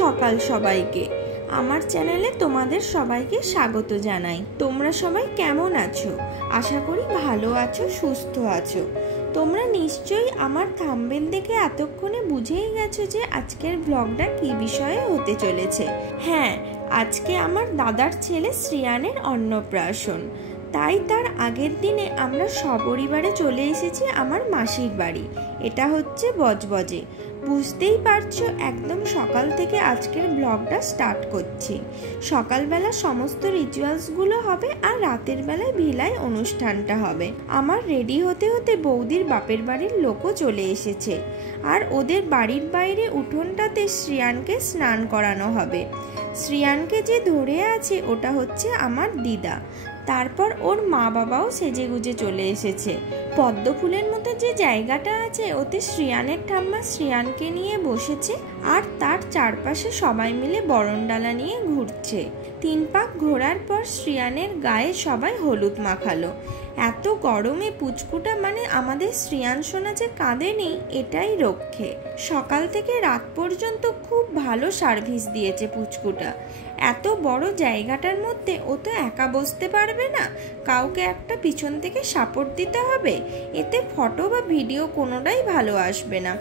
সকাল সবাইকে। আমার চ্যানেলে তোমাদের সবাইকে স্বাগত জানাই। তোমরা সবাই কেমন আছো? আশা করি ভালো আছো, সুস্থ আছো। তোমরা নিশ্চয়ই আমার থাম্বনেল দেখে এতক্ষণে বুঝেই গেছো যে আজকের ব্লগটা কি বিষয়ে হতে চলেছে। হ্যাঁ, আজকে আমার দাদার ছেলে শ্রিয়ানের অন্নপ্রাশন। তাই তার আগের দিনে আমরা সপরিবারে চলে এসেছি আমার মাসির বাড়ি। এটা হচ্ছে বজবজে। বুঝতেই পারছো, একদম সকাল থেকে আজকের ব্লগটা স্টার্ট করছি। সকালবেলা সমস্ত রিচুয়ালসগুলো হবে আর রাতের বেলায় ভিলায় অনুষ্ঠানটা হবে। আমার রেডি হতে হতে বৌদির বাপের বাড়ির লোকও চলে এসেছে। আর ওদের বাড়ির বাইরে উঠোনটাতে শ্রিয়ানকে স্নান করানো হবে। শ্রিয়ানকে যে ধরে আছে ওটা হচ্ছে আমার দিদা। তারপর ওর মা বাবাও সেজেগুজে চলে এসেছে। পদ্ম ফুলের মতো যে জায়গাটা আছে ওতে শ্রিয়ানের ঠাম্মা শ্রিয়ানকে নিয়ে বসেছে আর তার চারপাশে সবাই মিলে বরণডালা নিয়ে ঘুরছে। 3 পাক ঘোরার পর শ্রিয়ানের গায়ে সবাই হলুদ মাখালো। এত গরমে পুচকুটা মানে আমাদের শ্রিয়ান সোনা যে কাঁদেনি এটাই রক্ষে। সকাল থেকে রাত পর্যন্ত খুব ভালো সার্ভিস দিয়েছে পুচকুটা। এত বড় জায়গাটার মধ্যে ও তো একা বসতে পারবে না, কাউকে একটা পিছন থেকে সাপোর্ট দিতে হবে। এতে ফটো বা ভিডিও কোনোটাই ভালো আসবে না।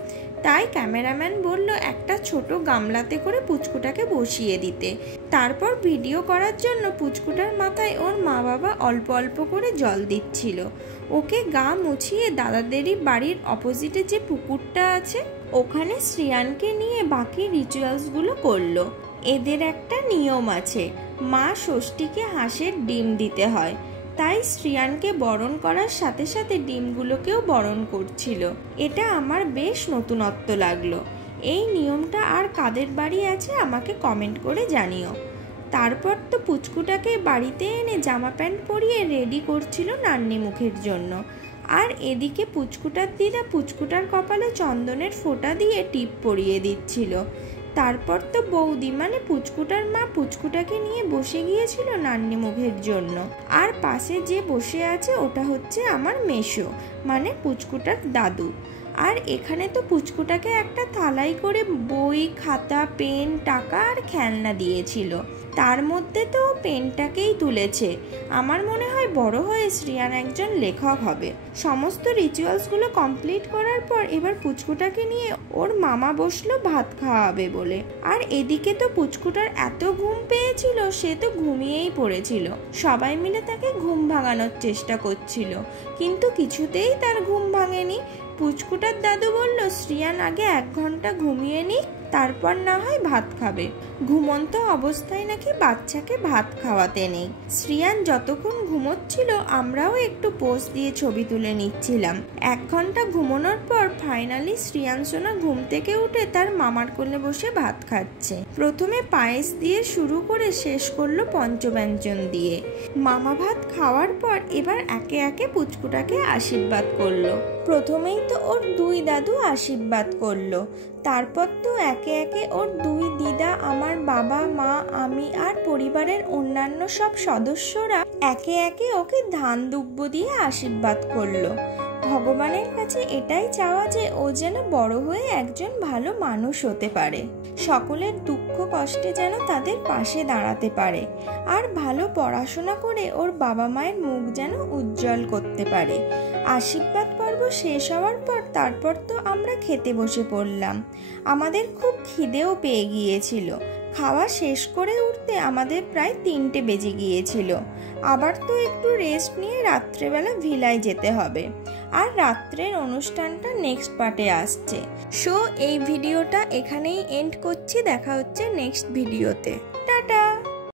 তাই ক্যামেরাম্যান বলল একটা ছোট গামলাতে করে পুচকুটাকে বসিয়ে দিতে। তারপর ভিডিও করার জন্য পুচকুটার মাথায় ওর মা বাবা অল্প অল্প করে জল দিচ্ছিল। ওকে গা মুছিয়ে দাদাদেরই বাড়ির অপোজিটে যে পুকুরটা আছে ওখানে শ্রিয়ানকে নিয়ে বাকি রিচুয়ালসগুলো করলো। এদের একটা নিয়ম আছে, মা ষষ্ঠীকে হাঁসের ডিম দিতে হয়। তাই শ্রিয়ানকে বরণ করার সাথে সাথে ডিমগুলোকেও বরণ করছিল। এটা আমার বেশ নতুনত্ব লাগলো। এই নিয়মটা আর কাদের বাড়ি আছে আমাকে কমেন্ট করে জানিও। তারপর তো পুচকুটাকে বাড়িতে এনে জামা প্যান্ট পরিয়ে রেডি করছিল নান্নি মুখের জন্য। আর এদিকে পুচকুটার দিদা পুচকুটার কপালে চন্দনের ফোঁটা দিয়ে টিপ পরিয়ে দিচ্ছিল। তারপর তো বৌদি মানে পুচকুটার মা পুচকুটাকে নিয়ে বসে গিয়েছিল নান্নি মুখের জন্য। আর পাশে যে বসে আছে ওটা হচ্ছে আমার মেশো মানে পুচকুটার দাদু। আর এখানে তো পুচকুটাকে একটা থালাই করে বই, খাতা, পেন, টাকা আর খেলনা দিয়েছিল। তার মধ্যে তো পেনটাকেই তুলেছে। আমার মনে হয় বড় হয়ে শ্রিয়ান একজন লেখক হবে। সমস্ত রিচুয়ালসগুলো কমপ্লিট করার পর এবার পুচকুটাকে নিয়ে ওর মামা বসলো ভাত খাওয়াবে বলে। আর এদিকে তো পুচকুটার এত ঘুম পেয়েছিল সে তো ঘুমিয়েই পড়েছিল। সবাই মিলে তাকে ঘুম ভাঙানোর চেষ্টা করছিল, কিন্তু কিছুতেই তার ঘুম ভাঙেনি। পুচকুটার দাদু বলল শ্রিয়ান আগে 1 ঘন্টা ঘুমিয়ে নিক, তারপর না হয় ভাত খাবে। ঘুমন্ত অবস্থায় নাকি বাচ্চাকে ভাত খাওয়াতে নেই। শ্রিয়ান যতক্ষণ ঘুমোচ্ছিল আমরাও একটু পোজ দিয়ে ছবি তুলে নিচ্ছিলাম। 1 ঘন্টা ঘুমানোর পর ফাইনালি শ্রিয়ান সোনা ঘুম থেকে উঠে তার মামার কোলে বসে ভাত খাচ্ছে। প্রথমে পায়েস দিয়ে শুরু করে শেষ করলো পঞ্চব্যঞ্জন দিয়ে। মামা ভাত খাওয়ার পর এবার একে একে পুচকুটাকে আশীর্বাদ করলো। প্রথমেই তো ওর 2 দাদু আশীর্বাদ করলো। তারপর তো একে একে ওর 2 দিদা, আমার বাবা, মা, আমি আর পরিবারের অন্যান্য সব সদস্যরা একে একে ওকে ধান দুব্য দিয়ে আশীর্বাদ করলো। ভগবানের কাছে এটাই চাওয়া যে ও যেন বড় হয়ে একজন ভালো মানুষ হতে পারে, সকলের দুঃখ কষ্টে যেন তাদের পাশে দাঁড়াতে পারে, আর ভালো পড়াশোনা করে ওর বাবা মায়ের মুখ যেন উজ্জ্বল করতে পারে। আশীর্বাদ পর্ব শেষ হওয়ার পর তারপর তো আমরা খেতে বসে পড়লাম। আমাদের খুব খিদেও পেয়ে গিয়েছিল। খাওয়া শেষ করে উঠতে আমাদের প্রায় 3টে বেজে গিয়েছিল। আবার তো একটু রেস্ট নিয়ে রাত্রেবেলা ভিলায় যেতে হবে। আর রাত্রের অনুষ্ঠানটা নেক্সট পার্টে আসছে। সো এই ভিডিওটা এখানেই এন্ড করছি। দেখা হচ্ছে নেক্সট ভিডিওতে।